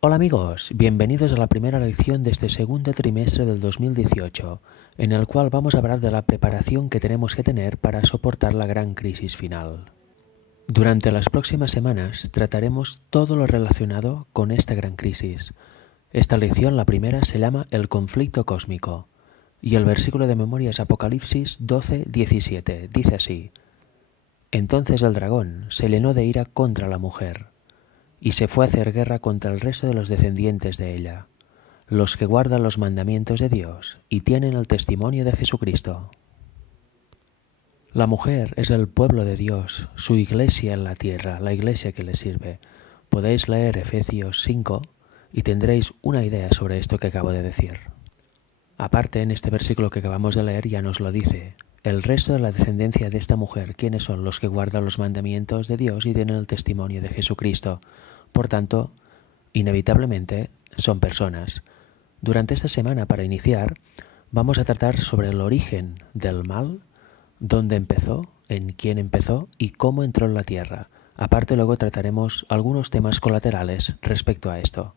Hola amigos, bienvenidos a la primera lección de este segundo trimestre del 2018, en el cual vamos a hablar de la preparación que tenemos que tener para soportar la gran crisis final. Durante las próximas semanas trataremos todo lo relacionado con esta gran crisis. Esta lección, la primera, se llama el conflicto cósmico, y el versículo de memoria es Apocalipsis 12:17. Dice así: Entonces el dragón se llenó de ira contra la mujer, y se fue a hacer guerra contra el resto de los descendientes de ella, los que guardan los mandamientos de Dios y tienen el testimonio de Jesucristo. La mujer es el pueblo de Dios, su iglesia en la tierra, la iglesia que le sirve. Podéis leer Efesios 5 y tendréis una idea sobre esto que acabo de decir. Aparte, en este versículo que acabamos de leer ya nos lo dice. El resto de la descendencia de esta mujer, ¿quiénes son? Los que guardan los mandamientos de Dios y tienen el testimonio de Jesucristo. Por tanto, inevitablemente son personas. Durante esta semana, para iniciar, vamos a tratar sobre el origen del mal, dónde empezó, en quién empezó y cómo entró en la tierra. Aparte, luego trataremos algunos temas colaterales respecto a esto.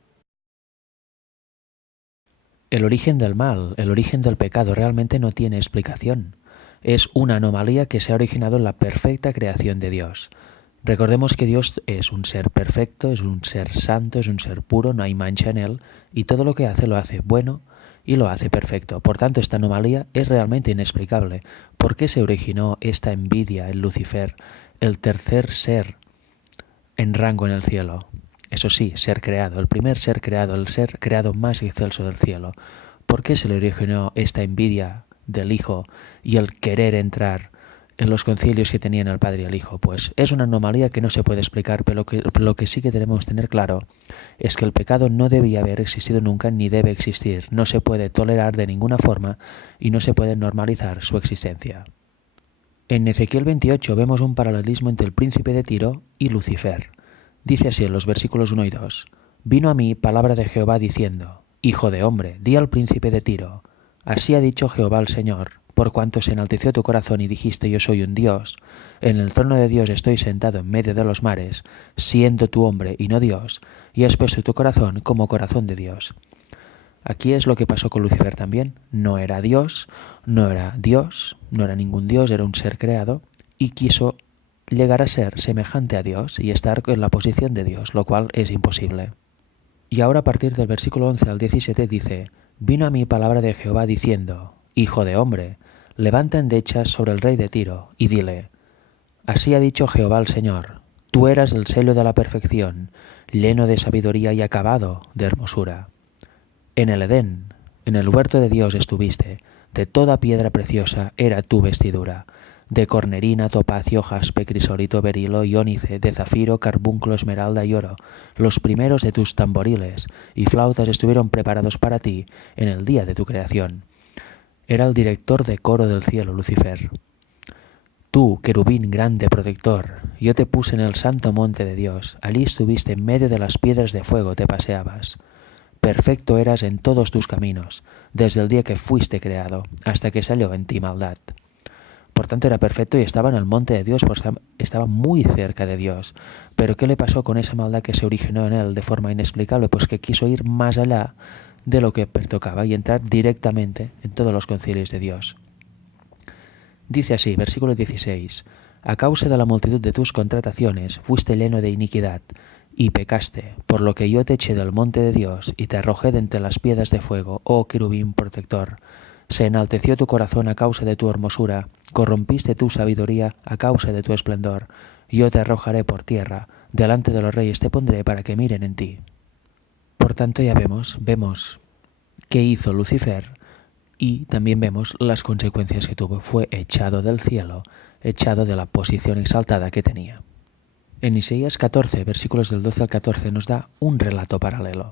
El origen del mal, el origen del pecado realmente no tiene explicación. Es una anomalía que se ha originado en la perfecta creación de Dios. Recordemos que Dios es un ser perfecto, es un ser santo, es un ser puro, no hay mancha en él, y todo lo que hace lo hace bueno y lo hace perfecto. Por tanto, esta anomalía es realmente inexplicable. ¿Por qué se originó esta envidia en Lucifer, el tercer ser en rango en el cielo? Eso sí, ser creado, el primer ser creado, el ser creado más excelso del cielo. ¿Por qué se le originó esta envidia del Hijo y el querer entrar en los concilios que tenían el Padre y el Hijo? Pues es una anomalía que no se puede explicar, pero lo que sí que tenemos que tener claro es que el pecado no debía haber existido nunca ni debe existir. No se puede tolerar de ninguna forma y no se puede normalizar su existencia. En Ezequiel 28 vemos un paralelismo entre el príncipe de Tiro y Lucifer. Dice así en los versículos 1 y 2: Vino a mí palabra de Jehová diciendo: Hijo de hombre, di al príncipe de Tiro: Así ha dicho Jehová el Señor, por cuanto se enalteció tu corazón y dijiste: Yo soy un Dios, en el trono de Dios estoy sentado en medio de los mares, siendo tú hombre y no Dios, y has puesto tu corazón como corazón de Dios. Aquí es lo que pasó con Lucifer también. No era Dios, no era ningún Dios, era un ser creado y quiso llegar a ser semejante a Dios y estar en la posición de Dios, lo cual es imposible. Y ahora a partir del versículo 11 al 17 dice: Vino a mí palabra de Jehová diciendo: Hijo de hombre, levanta endechas sobre el rey de Tiro y dile: Así ha dicho Jehová el Señor: Tú eras el sello de la perfección, lleno de sabiduría y acabado de hermosura. En el Edén, en el huerto de Dios estuviste, de toda piedra preciosa era tu vestidura, de cornerina, topacio, jaspe, crisolito, berilo y ónice, de zafiro, carbunclo, esmeralda y oro. Los primeros de tus tamboriles y flautas estuvieron preparados para ti en el día de tu creación. Era el director de coro del cielo, Lucifer. Tú, querubín grande protector, yo te puse en el santo monte de Dios, allí estuviste en medio de las piedras de fuego, te paseabas. Perfecto eras en todos tus caminos, desde el día que fuiste creado, hasta que salió en ti maldad. Por tanto era perfecto y estaba en el monte de Dios, pues estaba muy cerca de Dios. Pero ¿qué le pasó con esa maldad que se originó en él de forma inexplicable? Pues que quiso ir más allá de lo que pertocaba y entrar directamente en todos los concilios de Dios. Dice así, versículo 16: A causa de la multitud de tus contrataciones fuiste lleno de iniquidad, y pecaste, por lo que yo te eché del monte de Dios, y te arrojé de entre las piedras de fuego, oh querubín protector. Se enalteció tu corazón a causa de tu hermosura, corrompiste tu sabiduría a causa de tu esplendor. Yo te arrojaré por tierra, delante de los reyes te pondré para que miren en ti. Por tanto ya vemos qué hizo Lucifer. Y también vemos las consecuencias que tuvo. Fue echado del cielo, echado de la posición exaltada que tenía. En Isaías 14, versículos del 12 al 14, nos da un relato paralelo.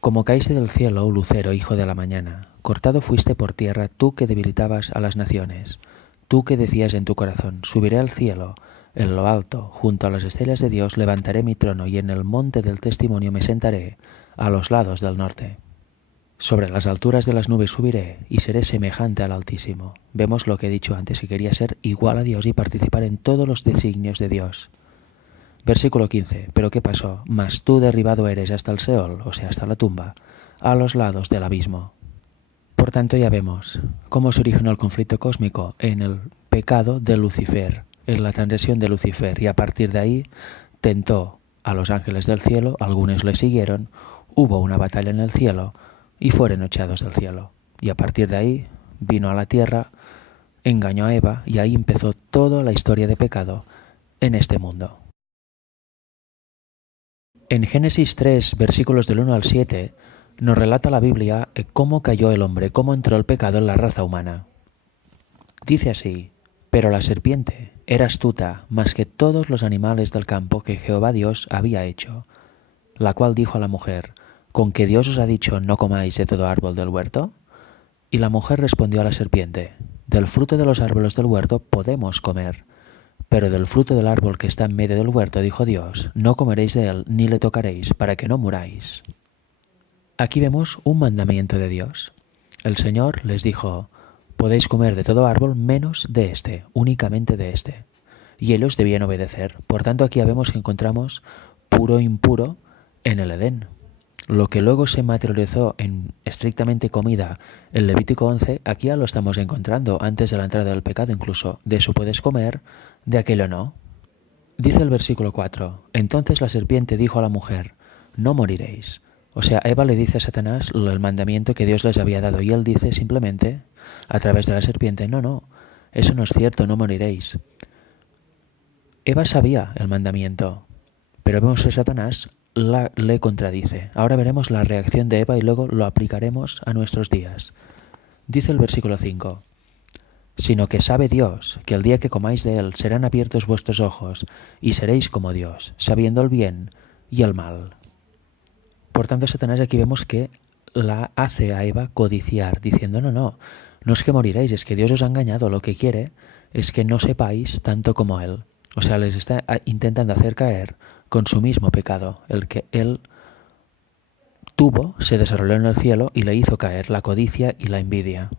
Como caíste del cielo, oh lucero, hijo de la mañana, cortado fuiste por tierra, tú que debilitabas a las naciones, tú que decías en tu corazón: subiré al cielo, en lo alto, junto a las estrellas de Dios, levantaré mi trono y en el monte del testimonio me sentaré, a los lados del norte. Sobre las alturas de las nubes subiré y seré semejante al Altísimo. Vemos lo que he dicho antes, que quería ser igual a Dios y participar en todos los designios de Dios. Versículo 15. ¿Pero qué pasó? Mas tú derribado eres hasta el Seol, o sea, hasta la tumba, a los lados del abismo. Por tanto, ya vemos cómo se originó el conflicto cósmico en el pecado de Lucifer, en la transgresión de Lucifer, y a partir de ahí tentó a los ángeles del cielo, algunos le siguieron, hubo una batalla en el cielo y fueron echados del cielo. Y a partir de ahí vino a la tierra, engañó a Eva y ahí empezó toda la historia de pecado en este mundo. En Génesis 3, versículos del 1 al 7, nos relata la Biblia cómo cayó el hombre, cómo entró el pecado en la raza humana. Dice así: pero la serpiente era astuta más que todos los animales del campo que Jehová Dios había hecho, la cual dijo a la mujer: ¿con que Dios os ha dicho no comáis de todo árbol del huerto? Y la mujer respondió a la serpiente: del fruto de los árboles del huerto podemos comer, pero del fruto del árbol que está en medio del huerto dijo Dios: no comeréis de él ni le tocaréis, para que no muráis. Aquí vemos un mandamiento de Dios. El Señor les dijo: podéis comer de todo árbol menos de este, únicamente de este. Y ellos debían obedecer. Por tanto, aquí vemos que encontramos puro e impuro en el Edén. Lo que luego se materializó en estrictamente comida en Levítico 11, aquí ya lo estamos encontrando antes de la entrada del pecado incluso. De eso puedes comer, de aquello no. Dice el versículo 4, entonces la serpiente dijo a la mujer: no moriréis. O sea, Eva le dice a Satanás el mandamiento que Dios les había dado y él dice simplemente, a través de la serpiente: no, eso no es cierto, no moriréis. Eva sabía el mandamiento, pero vemos que Satanás le contradice. Ahora veremos la reacción de Eva y luego lo aplicaremos a nuestros días. Dice el versículo 5, sino que sabe Dios que el día que comáis de él serán abiertos vuestros ojos y seréis como Dios, sabiendo el bien y el mal. Por tanto, Satanás aquí vemos que la hace a Eva codiciar, diciendo: no es que moriréis, es que Dios os ha engañado, lo que quiere es que no sepáis tanto como él. O sea, les está intentando hacer caer con su mismo pecado, el que él tuvo, se desarrolló en el cielo y le hizo caer la codicia y la envidia.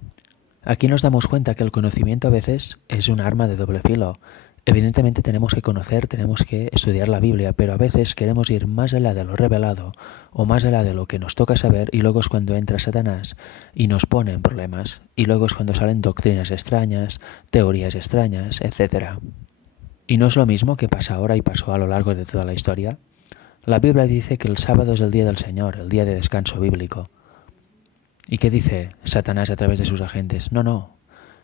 Aquí nos damos cuenta que el conocimiento a veces es un arma de doble filo. Evidentemente tenemos que conocer, tenemos que estudiar la Biblia, pero a veces queremos ir más allá de lo revelado o más allá de lo que nos toca saber y luego es cuando entra Satanás y nos pone en problemas. Y luego es cuando salen doctrinas extrañas, teorías extrañas, etc. Y no es lo mismo que pasa ahora y pasó a lo largo de toda la historia. La Biblia dice que el sábado es el día del Señor, el día de descanso bíblico. ¿Y qué dice Satanás a través de sus agentes? No,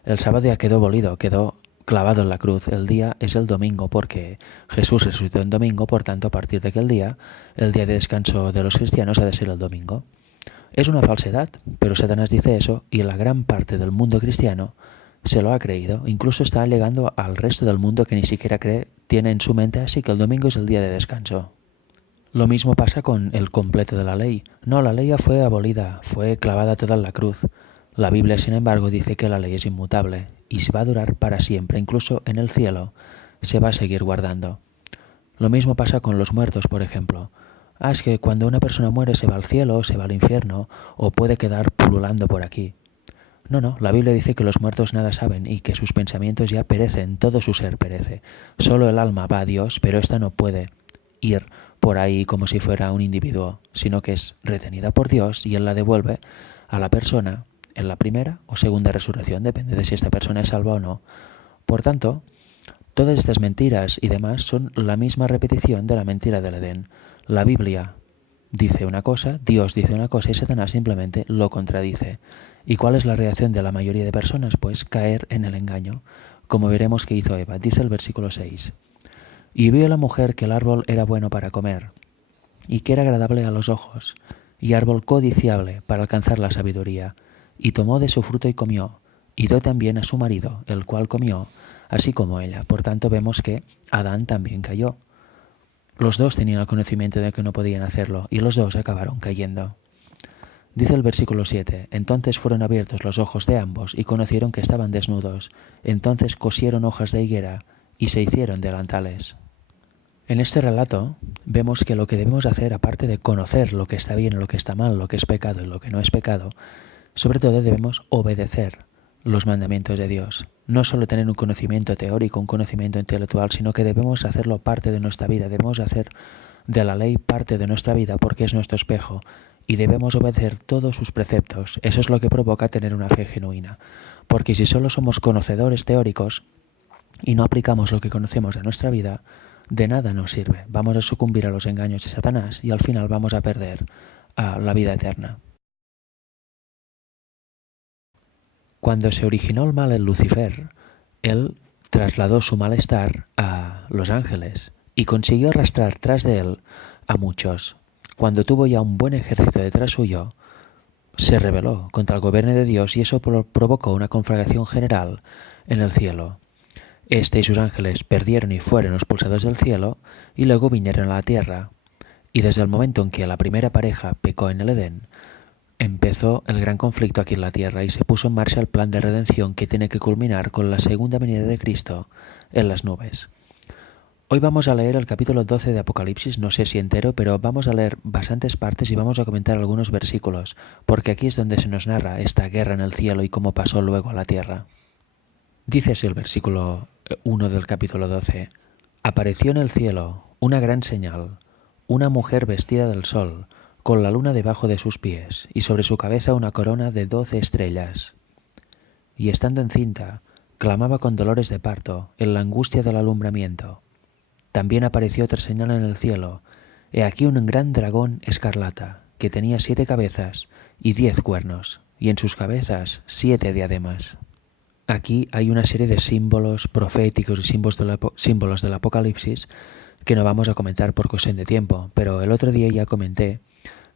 el sábado ya quedó abolido, quedó clavado en la cruz. El día es el domingo porque Jesús resucitó en domingo, por tanto a partir de aquel día, el día de descanso de los cristianos ha de ser el domingo. Es una falsedad, pero Satanás dice eso y la gran parte del mundo cristiano se lo ha creído. Incluso está llegando al resto del mundo que ni siquiera cree, tiene en su mente así que el domingo es el día de descanso. Lo mismo pasa con el completo de la ley. No, la ley ya fue abolida, fue clavada toda en la cruz. La Biblia, sin embargo, dice que la ley es inmutable y se va a durar para siempre, incluso en el cielo se va a seguir guardando. Lo mismo pasa con los muertos, por ejemplo. Es que cuando una persona muere se va al cielo, se va al infierno o puede quedar pululando por aquí. No, la Biblia dice que los muertos nada saben y que sus pensamientos ya perecen, todo su ser perece. Solo el alma va a Dios, pero ésta no puede ir por ahí como si fuera un individuo, sino que es retenida por Dios y Él la devuelve a la persona en la primera o segunda resurrección, depende de si esta persona es salva o no. Por tanto, todas estas mentiras y demás son la misma repetición de la mentira del Edén. La Biblia dice una cosa, Dios dice una cosa y Satanás simplemente lo contradice. ¿Y cuál es la reacción de la mayoría de personas? Pues caer en el engaño, como veremos que hizo Eva. Dice el versículo 6. Y vio la mujer que el árbol era bueno para comer, y que era agradable a los ojos, y árbol codiciable para alcanzar la sabiduría, y tomó de su fruto y comió, y dio también a su marido, el cual comió, así como ella. Por tanto vemos que Adán también cayó. Los dos tenían el conocimiento de que no podían hacerlo, y los dos acabaron cayendo. Dice el versículo 7, entonces fueron abiertos los ojos de ambos, y conocieron que estaban desnudos. Entonces cosieron hojas de higuera, y se hicieron delantales. En este relato vemos que lo que debemos hacer, aparte de conocer lo que está bien, lo que está mal, lo que es pecado y lo que no es pecado, sobre todo debemos obedecer los mandamientos de Dios. No solo tener un conocimiento teórico, un conocimiento intelectual, sino que debemos hacerlo parte de nuestra vida, debemos hacer de la ley parte de nuestra vida porque es nuestro espejo y debemos obedecer todos sus preceptos. Eso es lo que provoca tener una fe genuina. Porque si solo somos conocedores teóricos y no aplicamos lo que conocemos de nuestra vida, de nada nos sirve. Vamos a sucumbir a los engaños de Satanás y al final vamos a perder la vida eterna. Cuando se originó el mal en Lucifer, él trasladó su malestar a los ángeles y consiguió arrastrar tras de él a muchos. Cuando tuvo ya un buen ejército detrás suyo, se rebeló contra el gobierno de Dios y eso provocó una conflagración general en el cielo. Este y sus ángeles perdieron y fueron expulsados del cielo y luego vinieron a la tierra. Y desde el momento en que la primera pareja pecó en el Edén, empezó el gran conflicto aquí en la tierra y se puso en marcha el plan de redención que tiene que culminar con la segunda venida de Cristo en las nubes. Hoy vamos a leer el capítulo 12 de Apocalipsis, no sé si entero, pero vamos a leer bastantes partes y vamos a comentar algunos versículos, porque aquí es donde se nos narra esta guerra en el cielo y cómo pasó luego a la tierra. Dice así el versículo 1 del capítulo 12. Apareció en el cielo una gran señal, una mujer vestida del sol, con la luna debajo de sus pies, y sobre su cabeza una corona de 12 estrellas. Y estando encinta, clamaba con dolores de parto, en la angustia del alumbramiento. También apareció otra señal en el cielo. He aquí un gran dragón escarlata, que tenía 7 cabezas y 10 cuernos, y en sus cabezas 7 diademas. Aquí hay una serie de símbolos proféticos y símbolos del Apocalipsis que no vamos a comentar por cuestión de tiempo, pero el otro día ya comenté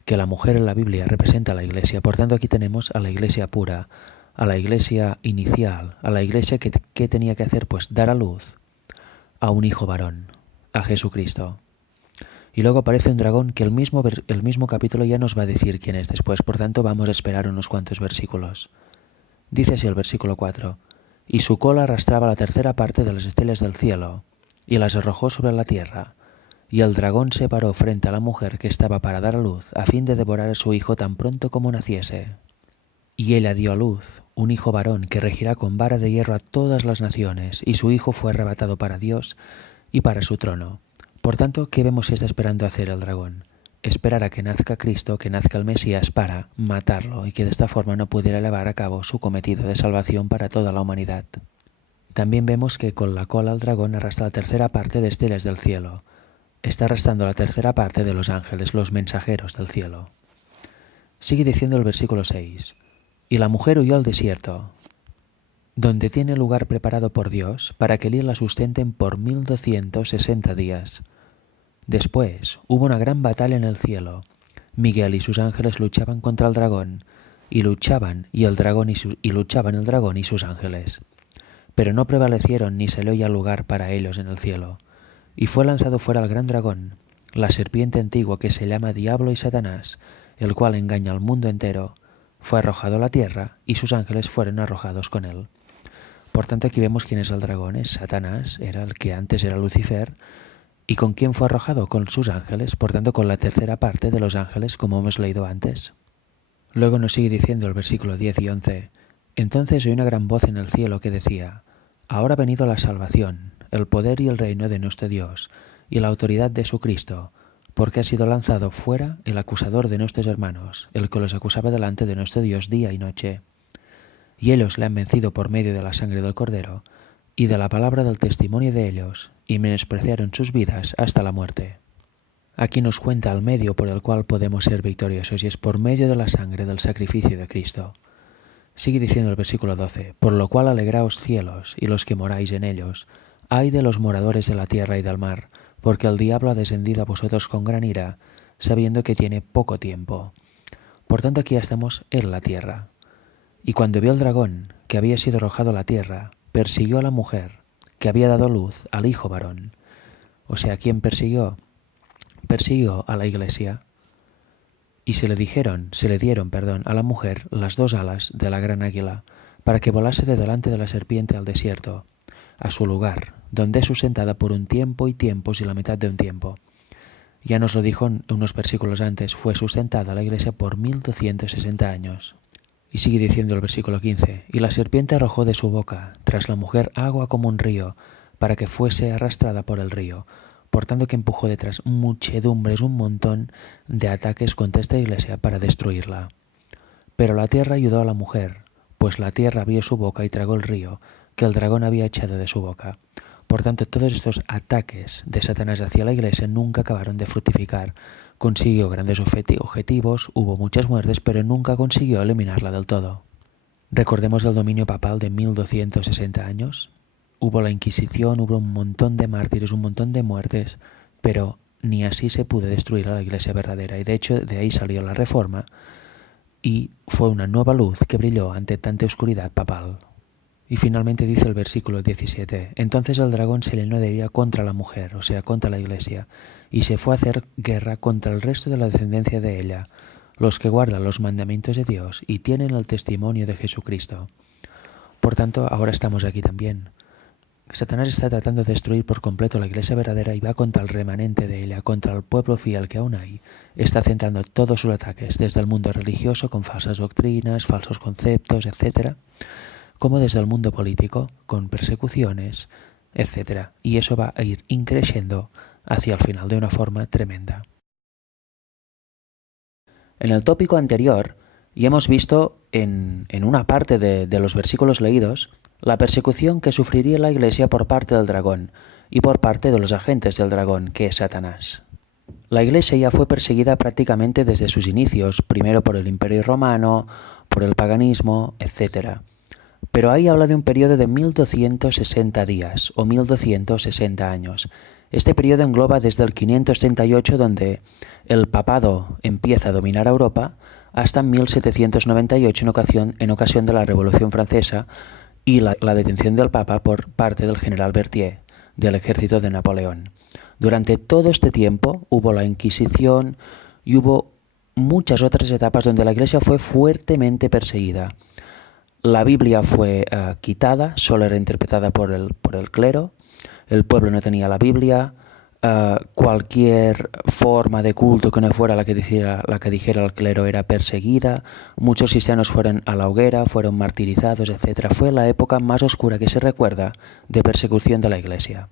que la mujer en la Biblia representa a la iglesia. Por tanto, aquí tenemos a la iglesia pura, a la iglesia inicial, a la iglesia que tenía que hacer, pues dar a luz a un hijo varón, a Jesucristo. Y luego aparece un dragón que el mismo capítulo ya nos va a decir quién es después, por tanto vamos a esperar unos cuantos versículos. Dice así el versículo 4, y su cola arrastraba la tercera parte de las estrellas del cielo, y las arrojó sobre la tierra, y el dragón se paró frente a la mujer que estaba para dar a luz, a fin de devorar a su hijo tan pronto como naciese. Y ella dio a luz un hijo varón que regirá con vara de hierro a todas las naciones, y su hijo fue arrebatado para Dios y para su trono. Por tanto, ¿qué vemos que está esperando hacer el dragón? Esperar a que nazca Cristo, que nazca el Mesías, para matarlo y que de esta forma no pudiera llevar a cabo su cometido de salvación para toda la humanidad. También vemos que con la cola el dragón arrastra la tercera parte de estrellas del cielo. Está arrastrando la tercera parte de los ángeles, los mensajeros del cielo. Sigue diciendo el versículo 6. Y la mujer huyó al desierto, donde tiene lugar preparado por Dios para que él la sustenten por 1260 días. Después hubo una gran batalla en el cielo. Miguel y sus ángeles luchaban contra el dragón, y luchaban el dragón y sus ángeles. Pero no prevalecieron ni salió ya lugar para ellos en el cielo. Y fue lanzado fuera el gran dragón, la serpiente antigua que se llama Diablo y Satanás, el cual engaña al mundo entero. Fue arrojado a la tierra y sus ángeles fueron arrojados con él. Por tanto, aquí vemos quién es el dragón. Es Satanás, era el que antes era Lucifer. ¿Y con quién fue arrojado? Con sus ángeles, por tanto con la tercera parte de los ángeles, como hemos leído antes. Luego nos sigue diciendo el versículo 10 y 11. Entonces oí una gran voz en el cielo que decía, ahora ha venido la salvación, el poder y el reino de nuestro Dios, y la autoridad de su Cristo, porque ha sido lanzado fuera el acusador de nuestros hermanos, el que los acusaba delante de nuestro Dios día y noche. Y ellos le han vencido por medio de la sangre del Cordero, y de la palabra del testimonio de ellos, y menospreciaron sus vidas hasta la muerte. Aquí nos cuenta el medio por el cual podemos ser victoriosos, y es por medio de la sangre del sacrificio de Cristo. Sigue diciendo el versículo 12, por lo cual alegraos cielos, y los que moráis en ellos, ay de los moradores de la tierra y del mar, porque el diablo ha descendido a vosotros con gran ira, sabiendo que tiene poco tiempo. Por tanto, aquí estamos en la tierra. Y cuando vio el dragón, que había sido arrojado a la tierra, persiguió a la mujer, que había dado luz al hijo varón. O sea, ¿quién persiguió? Persiguió a la iglesia. Y se le dieron, a la mujer las 2 alas de la gran águila, para que volase de delante de la serpiente al desierto, a su lugar, donde es sustentada por un tiempo y tiempos y la mitad de un tiempo. Ya nos lo dijo en unos versículos antes, fue sustentada la iglesia por 1260 años. Y sigue diciendo el versículo 15, y la serpiente arrojó de su boca tras la mujer agua como un río, para que fuese arrastrada por el río, por tanto que empujó detrás muchedumbres, un montón de ataques contra esta iglesia para destruirla. Pero la tierra ayudó a la mujer, pues la tierra abrió su boca y tragó el río, que el dragón había echado de su boca. Por tanto, todos estos ataques de Satanás hacia la iglesia nunca acabaron de fructificar. Consiguió grandes objetivos, hubo muchas muertes, pero nunca consiguió eliminarla del todo. Recordemos el dominio papal de 1260 años. Hubo la Inquisición, hubo un montón de mártires, un montón de muertes, pero ni así se pudo destruir a la iglesia verdadera. Y de hecho, de ahí salió la Reforma, y fue una nueva luz que brilló ante tanta oscuridad papal. Y finalmente dice el versículo 17, entonces el dragón se llenó de ira contra la mujer, o sea, contra la iglesia, y se fue a hacer guerra contra el resto de la descendencia de ella, los que guardan los mandamientos de Dios y tienen el testimonio de Jesucristo. Por tanto, ahora estamos aquí también. Satanás está tratando de destruir por completo la iglesia verdadera y va contra el remanente de ella, contra el pueblo fiel que aún hay. Está centrando todos sus ataques desde el mundo religioso con falsas doctrinas, falsos conceptos, etc., como desde el mundo político con persecuciones, etc. Y eso va a ir increciendo hacia el final de una forma tremenda. En el tópico anterior ya hemos visto en una parte de los versículos leídos la persecución que sufriría la Iglesia por parte del dragón y por parte de los agentes del dragón, que es Satanás. La Iglesia ya fue perseguida prácticamente desde sus inicios, primero por el Imperio Romano, por el paganismo, etc. Pero ahí habla de un periodo de 1260 días o 1260 años. Este periodo engloba desde el 538, donde el papado empieza a dominar a Europa, hasta 1798 en ocasión de la Revolución Francesa y la detención del Papa por parte del general Berthier, del ejército de Napoleón. Durante todo este tiempo hubo la Inquisición y hubo muchas otras etapas donde la Iglesia fue fuertemente perseguida. La Biblia fue quitada, solo era interpretada por el clero, el pueblo no tenía la Biblia, cualquier forma de culto que no fuera la que dijera el clero era perseguida, muchos cristianos fueron a la hoguera, fueron martirizados, etc. Fue la época más oscura que se recuerda de persecución de la Iglesia.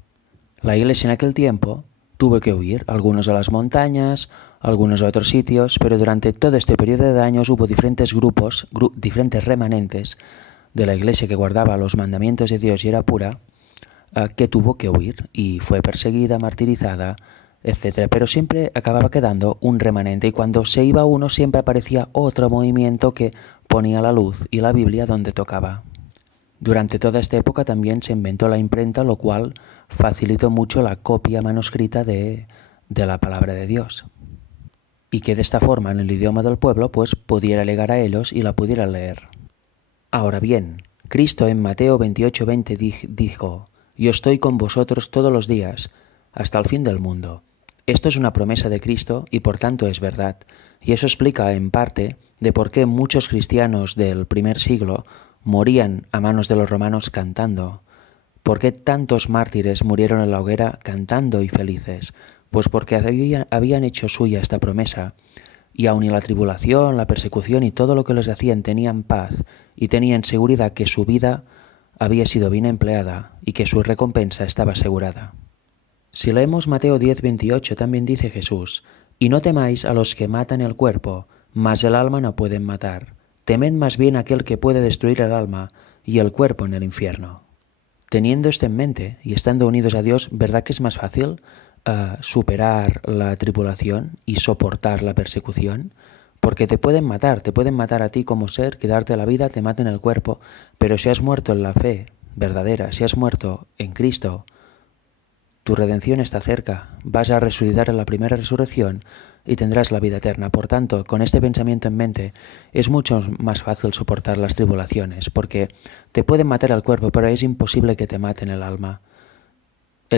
La Iglesia en aquel tiempo tuvo que huir, algunos a las montañas, algunos a otros sitios, pero durante todo este periodo de años hubo diferentes grupos, diferentes remanentes de la Iglesia que guardaba los mandamientos de Dios y era pura, que tuvo que huir y fue perseguida, martirizada, etc. Pero siempre acababa quedando un remanente y cuando se iba uno siempre aparecía otro movimiento que ponía la luz y la Biblia donde tocaba. Durante toda esta época también se inventó la imprenta, lo cual facilitó mucho la copia manuscrita de la palabra de Dios. Y que de esta forma, en el idioma del pueblo, pues pudiera llegar a ellos y la pudiera leer. Ahora bien, Cristo en Mateo 28:20 dijo, «Yo estoy con vosotros todos los días, hasta el fin del mundo». Esto es una promesa de Cristo y por tanto es verdad. Y eso explica en parte de por qué muchos cristianos del primer siglo morían a manos de los romanos cantando. ¿Por qué tantos mártires murieron en la hoguera cantando y felices? Pues porque habían hecho suya esta promesa, y aun y la tribulación, la persecución y todo lo que les hacían tenían paz y tenían seguridad que su vida había sido bien empleada y que su recompensa estaba asegurada. Si leemos Mateo 10:28 también dice Jesús, «Y no temáis a los que matan el cuerpo, mas el alma no pueden matar. Temed más bien a aquel que puede destruir el alma y el cuerpo en el infierno». Teniendo esto en mente y estando unidos a Dios, ¿verdad que es más fácil superar la tribulación y soportar la persecución? Porque te pueden matar a ti como ser, quitarte la vida, te maten el cuerpo, pero si has muerto en la fe verdadera, si has muerto en Cristo, tu redención está cerca, vas a resucitar en la primera resurrección y tendrás la vida eterna. Por tanto, con este pensamiento en mente, es mucho más fácil soportar las tribulaciones, porque te pueden matar al cuerpo, pero es imposible que te maten el alma.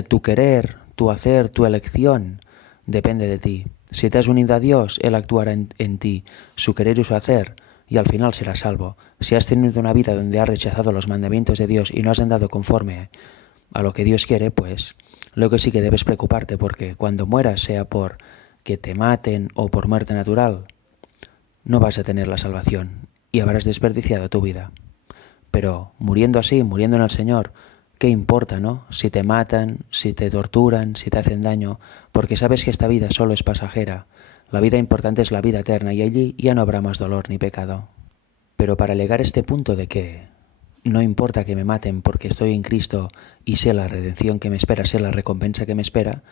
Tu querer, tu hacer, tu elección, depende de ti. Si te has unido a Dios, Él actuará en ti, su querer y su hacer, y al final serás salvo. Si has tenido una vida donde has rechazado los mandamientos de Dios y no has andado conforme a lo que Dios quiere, pues luego sí que debes preocuparte, porque cuando mueras, sea por que te maten o por muerte natural, no vas a tener la salvación. y habrás desperdiciado tu vida. Pero muriendo así, muriendo en el Señor, ¿qué importa, no? Si te matan, si te torturan, si te hacen daño, porque sabes que esta vida solo es pasajera. La vida importante es la vida eterna y allí ya no habrá más dolor ni pecado. Pero para llegar a este punto de que no importa que me maten porque estoy en Cristo y sé la redención que me espera, sé la recompensa que me espera,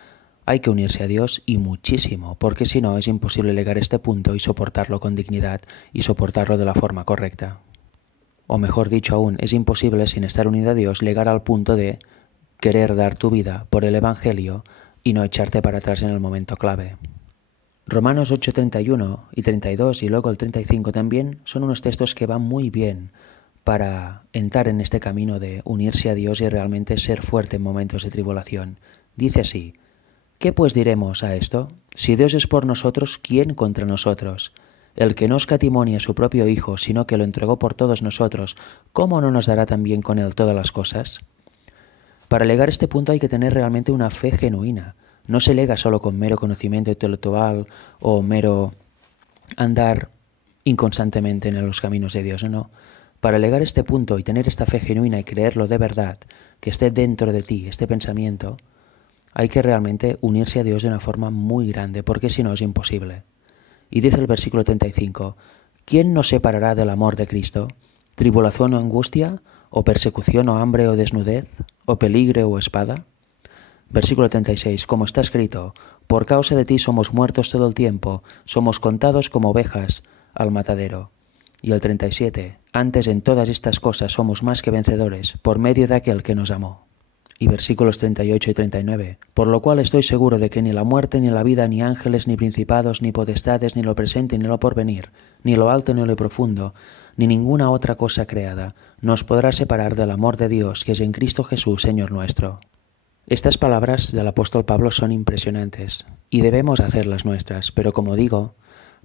hay que unirse a Dios y muchísimo, porque si no es imposible llegar a este punto y soportarlo con dignidad y soportarlo de la forma correcta. O mejor dicho aún, es imposible sin estar unido a Dios llegar al punto de querer dar tu vida por el Evangelio y no echarte para atrás en el momento clave. Romanos 8:31 y 32 y luego el 35 también son unos textos que van muy bien para entrar en este camino de unirse a Dios y realmente ser fuerte en momentos de tribulación. Dice así: ¿qué pues diremos a esto? Si Dios es por nosotros, ¿quién contra nosotros? El que no escatimó a su propio Hijo, sino que lo entregó por todos nosotros, ¿cómo no nos dará también con él todas las cosas? Para llegar a este punto hay que tener realmente una fe genuina. No se lega solo con mero conocimiento intelectual o mero andar inconstantemente en los caminos de Dios, no. Para llegar a este punto y tener esta fe genuina y creerlo de verdad, que esté dentro de ti, este pensamiento, hay que realmente unirse a Dios de una forma muy grande, porque si no es imposible. Y dice el versículo 35, ¿quién nos separará del amor de Cristo? ¿Tribulación o angustia? ¿O persecución o hambre o desnudez? ¿O peligro o espada? Versículo 36, como está escrito, por causa de ti somos muertos todo el tiempo, somos contados como ovejas al matadero. Y el 37, antes en todas estas cosas somos más que vencedores, por medio de aquel que nos amó. Y versículos 38 y 39, por lo cual estoy seguro de que ni la muerte, ni la vida, ni ángeles, ni principados, ni potestades, ni lo presente, ni lo porvenir, ni lo alto, ni lo profundo, ni ninguna otra cosa creada, nos podrá separar del amor de Dios que es en Cristo Jesús, Señor nuestro. Estas palabras del apóstol Pablo son impresionantes y debemos hacerlas nuestras, pero como digo,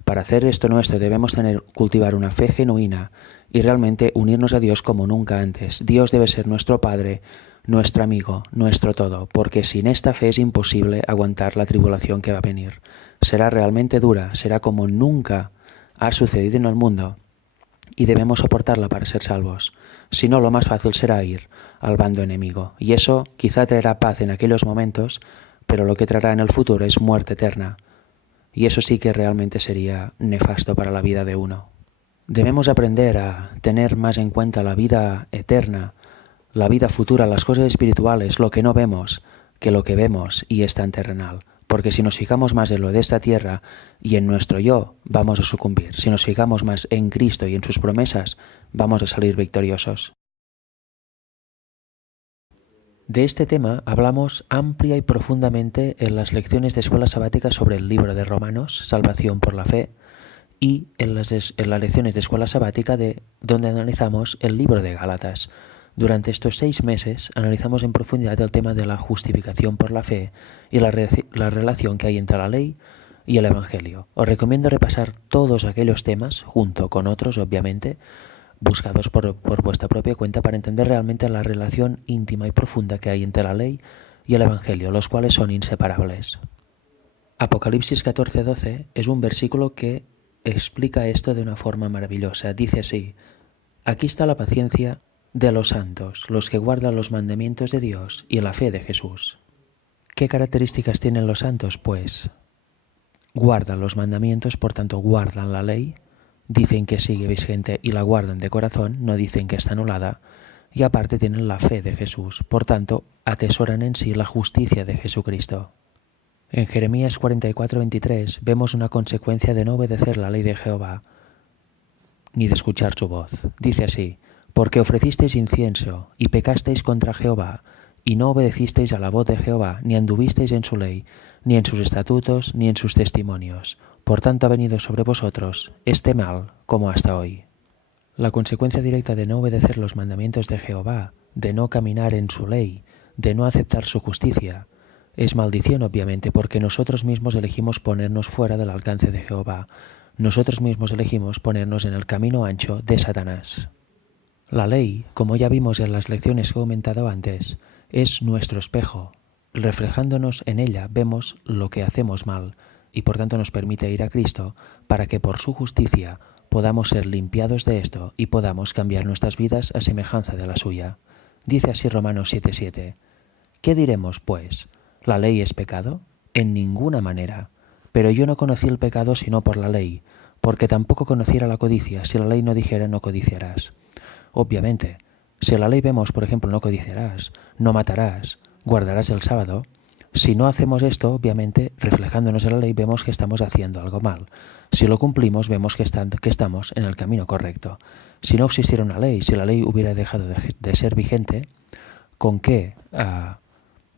para hacer esto nuestro debemos cultivar una fe genuina y realmente unirnos a Dios como nunca antes. Dios debe ser nuestro Padre, nuestro amigo, nuestro todo, porque sin esta fe es imposible aguantar la tribulación que va a venir. Será realmente dura, será como nunca ha sucedido en el mundo y debemos soportarla para ser salvos. Si no, lo más fácil será ir al bando enemigo. Y eso quizá traerá paz en aquellos momentos, pero lo que traerá en el futuro es muerte eterna. Y eso sí que realmente sería nefasto para la vida de uno. Debemos aprender a tener más en cuenta la vida eterna, la vida futura, las cosas espirituales, lo que no vemos, que lo que vemos y es tan terrenal. Porque si nos fijamos más en lo de esta tierra y en nuestro yo, vamos a sucumbir. Si nos fijamos más en Cristo y en sus promesas, vamos a salir victoriosos. De este tema hablamos amplia y profundamente en las lecciones de escuela sabática sobre el libro de Romanos, Salvación por la Fe, y en las lecciones de escuela sabática donde analizamos el libro de Gálatas. Durante estos 6 meses analizamos en profundidad el tema de la justificación por la fe y la relación que hay entre la ley y el Evangelio. Os recomiendo repasar todos aquellos temas, junto con otros obviamente, buscados por vuestra propia cuenta para entender realmente la relación íntima y profunda que hay entre la ley y el Evangelio, los cuales son inseparables. Apocalipsis 14:12 es un versículo que explica esto de una forma maravillosa. Dice así: aquí está la paciencia de los santos, los que guardan los mandamientos de Dios y la fe de Jesús. ¿Qué características tienen los santos? Pues guardan los mandamientos, por tanto guardan la ley, dicen que sigue vigente y la guardan de corazón, no dicen que está anulada, y aparte tienen la fe de Jesús, por tanto atesoran en sí la justicia de Jesucristo. En Jeremías 44:23 vemos una consecuencia de no obedecer la ley de Jehová, ni de escuchar su voz. Dice así: porque ofrecisteis incienso y pecasteis contra Jehová, y no obedecisteis a la voz de Jehová, ni anduvisteis en su ley, ni en sus estatutos, ni en sus testimonios. Por tanto ha venido sobre vosotros este mal como hasta hoy. La consecuencia directa de no obedecer los mandamientos de Jehová, de no caminar en su ley, de no aceptar su justicia, es maldición obviamente, porque nosotros mismos elegimos ponernos fuera del alcance de Jehová. Nosotros mismos elegimos ponernos en el camino ancho de Satanás. La ley, como ya vimos en las lecciones que he comentado antes, es nuestro espejo. Reflejándonos en ella vemos lo que hacemos mal y por tanto nos permite ir a Cristo para que por su justicia podamos ser limpiados de esto y podamos cambiar nuestras vidas a semejanza de la suya. Dice así Romanos 7:7. ¿Qué diremos, pues? ¿La ley es pecado? En ninguna manera. Pero yo no conocí el pecado sino por la ley, porque tampoco conociera la codicia si la ley no dijera no codiciarás. Obviamente, si en la ley vemos, por ejemplo, no codiciarás, no matarás, guardarás el sábado, si no hacemos esto, obviamente, reflejándonos en la ley, vemos que estamos haciendo algo mal. Si lo cumplimos, vemos que estamos en el camino correcto. Si no existiera una ley, si la ley hubiera dejado de ser vigente, ¿con qué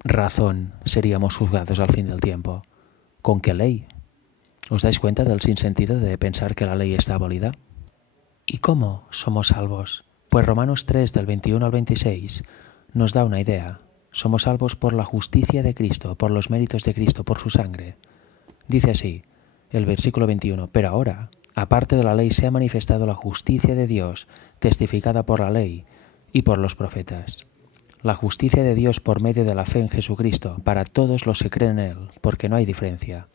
razón seríamos juzgados al fin del tiempo? ¿Con qué ley? ¿Os dais cuenta del sinsentido de pensar que la ley está abolida? ¿Y cómo somos salvos? Pues Romanos 3 del 21 al 26 nos da una idea. Somos salvos por la justicia de Cristo, por los méritos de Cristo, por su sangre. Dice así, el versículo 21, pero ahora, aparte de la ley, se ha manifestado la justicia de Dios, testificada por la ley y por los profetas. La justicia de Dios por medio de la fe en Jesucristo, para todos los que creen en Él, porque no hay diferencia.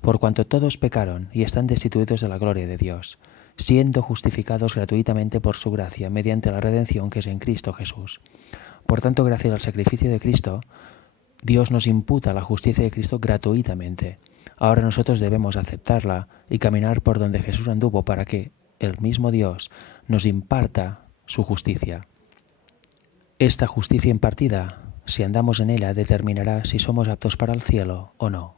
Por cuanto todos pecaron y están destituidos de la gloria de Dios, siendo justificados gratuitamente por su gracia, mediante la redención que es en Cristo Jesús. Por tanto, gracias al sacrificio de Cristo, Dios nos imputa la justicia de Cristo gratuitamente. Ahora nosotros debemos aceptarla y caminar por donde Jesús anduvo para que el mismo Dios nos imparta su justicia. Esta justicia impartida, si andamos en ella, determinará si somos aptos para el cielo o no.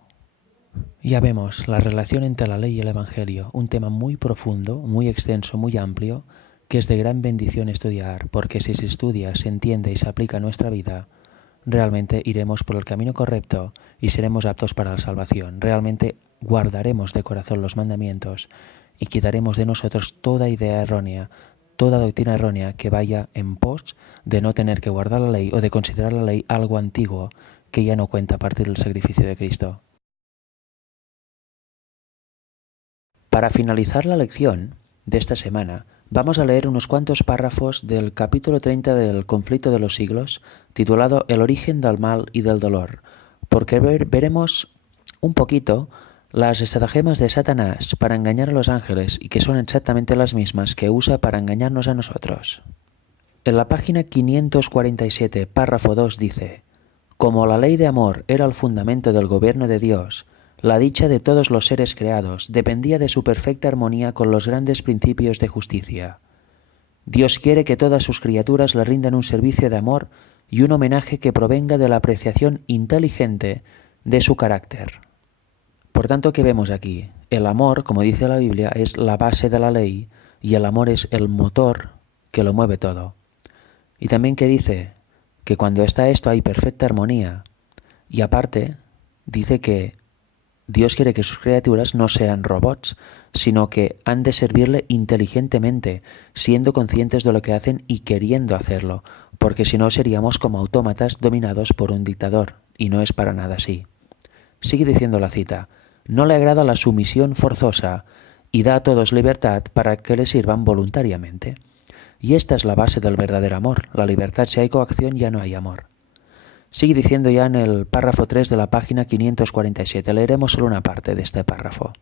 Ya vemos la relación entre la ley y el Evangelio, un tema muy profundo, muy extenso, muy amplio, que es de gran bendición estudiar, porque si se estudia, se entiende y se aplica a nuestra vida, realmente iremos por el camino correcto y seremos aptos para la salvación. Realmente guardaremos de corazón los mandamientos y quitaremos de nosotros toda idea errónea, toda doctrina errónea que vaya en pos de no tener que guardar la ley o de considerar la ley algo antiguo que ya no cuenta a partir del sacrificio de Cristo. Para finalizar la lección de esta semana, vamos a leer unos cuantos párrafos del capítulo 30 del Conflicto de los Siglos, titulado El origen del mal y del dolor, porque veremos un poquito las estratagemas de Satanás para engañar a los ángeles y que son exactamente las mismas que usa para engañarnos a nosotros. En la página 547, párrafo 2 dice: Como la ley de amor era el fundamento del gobierno de Dios, la dicha de todos los seres creados dependía de su perfecta armonía con los grandes principios de justicia. Dios quiere que todas sus criaturas le rindan un servicio de amor y un homenaje que provenga de la apreciación inteligente de su carácter. Por tanto, ¿qué vemos aquí? El amor, como dice la Biblia, es la base de la ley y el amor es el motor que lo mueve todo. Y también que dice que cuando está esto hay perfecta armonía y aparte dice que Dios quiere que sus criaturas no sean robots, sino que han de servirle inteligentemente, siendo conscientes de lo que hacen y queriendo hacerlo, porque si no seríamos como autómatas dominados por un dictador, y no es para nada así. Sigue diciendo la cita: no le agrada la sumisión forzosa y da a todos libertad para que le sirvan voluntariamente. Y esta es la base del verdadero amor. La libertad, si hay coacción, ya no hay amor. Sigue diciendo ya en el párrafo 3 de la página 547. Leeremos solo una parte de este párrafo.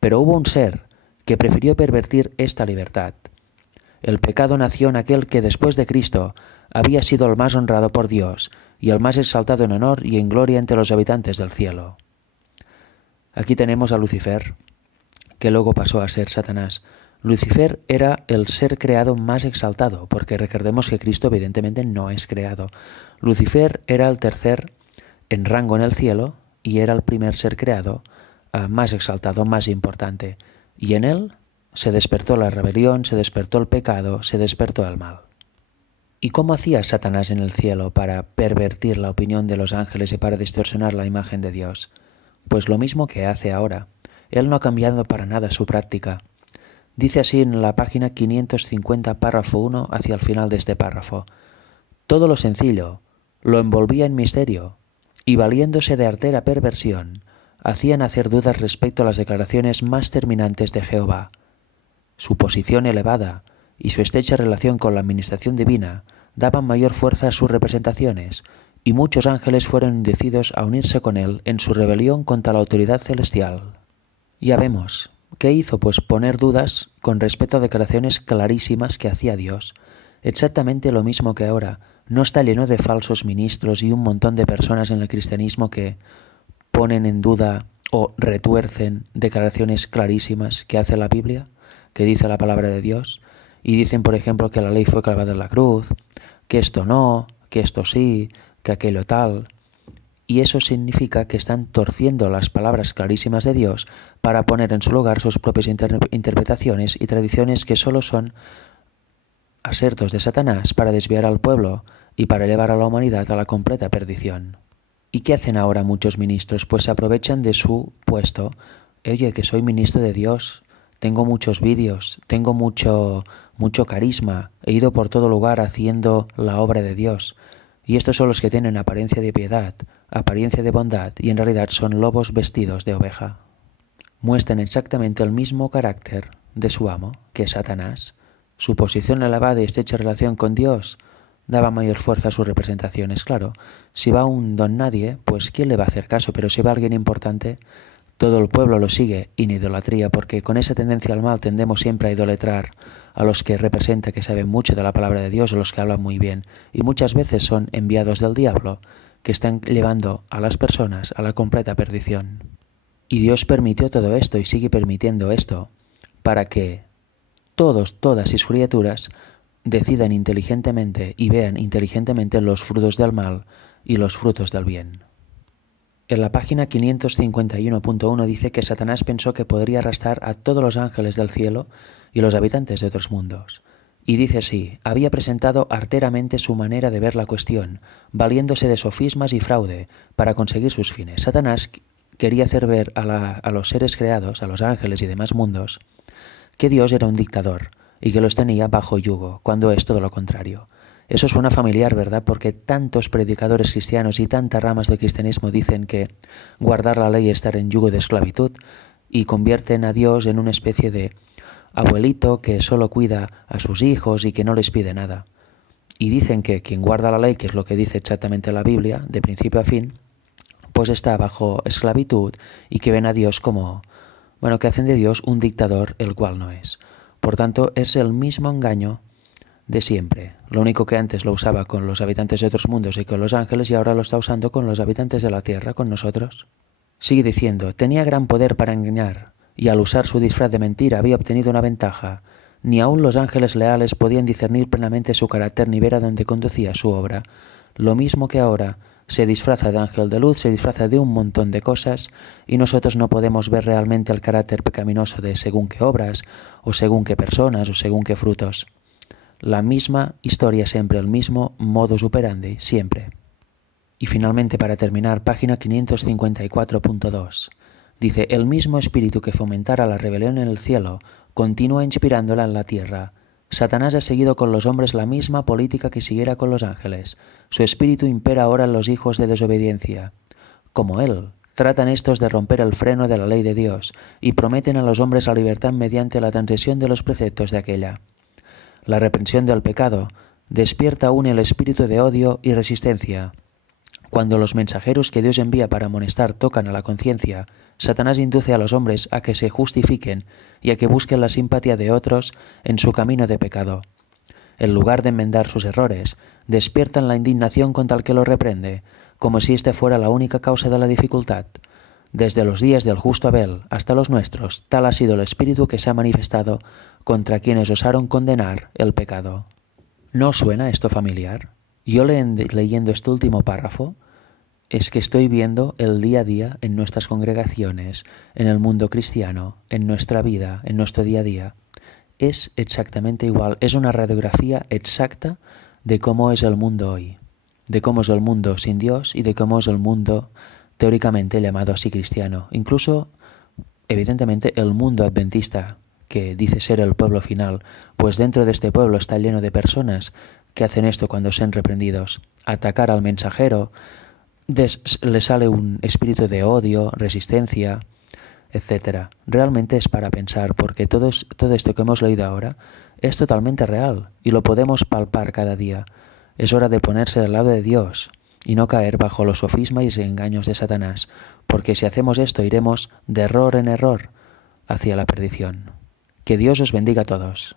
Pero hubo un ser que prefirió pervertir esta libertad. El pecado nació en aquel que después de Cristo había sido el más honrado por Dios y el más exaltado en honor y en gloria entre los habitantes del cielo. Aquí tenemos a Lucifer, que luego pasó a ser Satanás. Lucifer era el ser creado más exaltado, porque recordemos que Cristo evidentemente no es creado. Lucifer era el tercer en rango en el cielo y era el primer ser creado más exaltado, más importante. Y en él se despertó la rebelión, se despertó el pecado, se despertó el mal. ¿Y cómo hacía Satanás en el cielo para pervertir la opinión de los ángeles y para distorsionar la imagen de Dios? Pues lo mismo que hace ahora. Él no ha cambiado para nada su práctica. Dice así en la página 550, párrafo 1, hacia el final de este párrafo: todo lo sencillo lo envolvía en misterio, y valiéndose de artera perversión, hacían hacer dudas respecto a las declaraciones más terminantes de Jehová. Su posición elevada y su estrecha relación con la administración divina daban mayor fuerza a sus representaciones, y muchos ángeles fueron inducidos a unirse con él en su rebelión contra la autoridad celestial. Ya vemos, ¿qué hizo? Pues poner dudas con respecto a declaraciones clarísimas que hacía Dios. Exactamente lo mismo que ahora. No está lleno de falsos ministros y un montón de personas en el cristianismo que ponen en duda o retuercen declaraciones clarísimas que hace la Biblia, que dice la palabra de Dios, y dicen, por ejemplo, que la ley fue clavada en la cruz, que esto no, que esto sí, que aquello tal. Y eso significa que están torciendo las palabras clarísimas de Dios para poner en su lugar sus propias interpretaciones y tradiciones que solo son asertos de Satanás para desviar al pueblo y para llevar a la humanidad a la completa perdición. ¿Y qué hacen ahora muchos ministros? Pues se aprovechan de su puesto. Oye, que soy ministro de Dios, tengo muchos vídeos, tengo mucho carisma, he ido por todo lugar haciendo la obra de Dios. Y estos son los que tienen apariencia de piedad, apariencia de bondad, y en realidad son lobos vestidos de oveja. Muestran exactamente el mismo carácter de su amo, que es Satanás. Su posición elevada y estrecha relación con Dios daba mayor fuerza a sus representaciones, claro. Si va un don nadie, pues ¿quién le va a hacer caso? Pero si va alguien importante, todo el pueblo lo sigue en idolatría, porque con esa tendencia al mal tendemos siempre a idolatrar a los que representa que saben mucho de la palabra de Dios o los que hablan muy bien. Y muchas veces son enviados del diablo, que están llevando a las personas a la completa perdición. Y Dios permitió todo esto y sigue permitiendo esto para que todas sus criaturas decidan inteligentemente y vean inteligentemente los frutos del mal y los frutos del bien. En la página 551.1 dice que Satanás pensó que podría arrastrar a todos los ángeles del cielo y los habitantes de otros mundos. Y dice así, había presentado arteramente su manera de ver la cuestión, valiéndose de sofismas y fraude para conseguir sus fines. Satanás quería hacer ver a los seres creados, a los ángeles y demás mundos, que Dios era un dictador y que los tenía bajo yugo, cuando es todo lo contrario. Eso suena familiar, ¿verdad? Porque tantos predicadores cristianos y tantas ramas del cristianismo dicen que guardar la ley es estar en yugo de esclavitud y convierten a Dios en una especie de abuelito que solo cuida a sus hijos y que no les pide nada. Y dicen que quien guarda la ley, que es lo que dice exactamente la Biblia, de principio a fin, pues está bajo esclavitud y que ven a Dios como, bueno, que hacen de Dios un dictador, el cual no es. Por tanto, es el mismo engaño de siempre. Lo único que antes lo usaba con los habitantes de otros mundos y con los ángeles y ahora lo está usando con los habitantes de la tierra, con nosotros. Sigue diciendo, tenía gran poder para engañar y al usar su disfraz de mentira había obtenido una ventaja. Ni aun los ángeles leales podían discernir plenamente su carácter ni ver a dónde conducía su obra. Lo mismo que ahora se disfraza de ángel de luz, se disfraza de un montón de cosas y nosotros no podemos ver realmente el carácter pecaminoso de según qué obras o según qué personas o según qué frutos. La misma historia siempre, el mismo modus operandi, siempre. Y finalmente, para terminar, página 554.2. Dice, el mismo espíritu que fomentara la rebelión en el cielo continúa inspirándola en la tierra. Satanás ha seguido con los hombres la misma política que siguiera con los ángeles. Su espíritu impera ahora en los hijos de desobediencia. Como él, tratan estos de romper el freno de la ley de Dios y prometen a los hombres la libertad mediante la transgresión de los preceptos de aquella. La reprensión del pecado despierta aún el espíritu de odio y resistencia. Cuando los mensajeros que Dios envía para amonestar tocan a la conciencia, Satanás induce a los hombres a que se justifiquen y a que busquen la simpatía de otros en su camino de pecado. En lugar de enmendar sus errores, despiertan la indignación contra el que los reprende, como si éste fuera la única causa de la dificultad. Desde los días del justo Abel hasta los nuestros, tal ha sido el espíritu que se ha manifestado contra quienes osaron condenar el pecado. ¿No suena esto familiar? Yo leyendo este último párrafo, es que estoy viendo el día a día en nuestras congregaciones, en el mundo cristiano, en nuestra vida, en nuestro día a día. Es exactamente igual, es una radiografía exacta de cómo es el mundo hoy, de cómo es el mundo sin Dios y de cómo es el mundo teóricamente llamado así cristiano. Incluso, evidentemente, el mundo adventista, que dice ser el pueblo final, pues dentro de este pueblo está lleno de personas que hacen esto cuando sean reprendidos. Atacar al mensajero, le sale un espíritu de odio, resistencia, etcétera. Realmente es para pensar, porque todo esto que hemos leído ahora es totalmente real y lo podemos palpar cada día. Es hora de ponerse del lado de Dios y no caer bajo los sofismas y engaños de Satanás, porque si hacemos esto iremos de error en error hacia la perdición. Que Dios os bendiga a todos.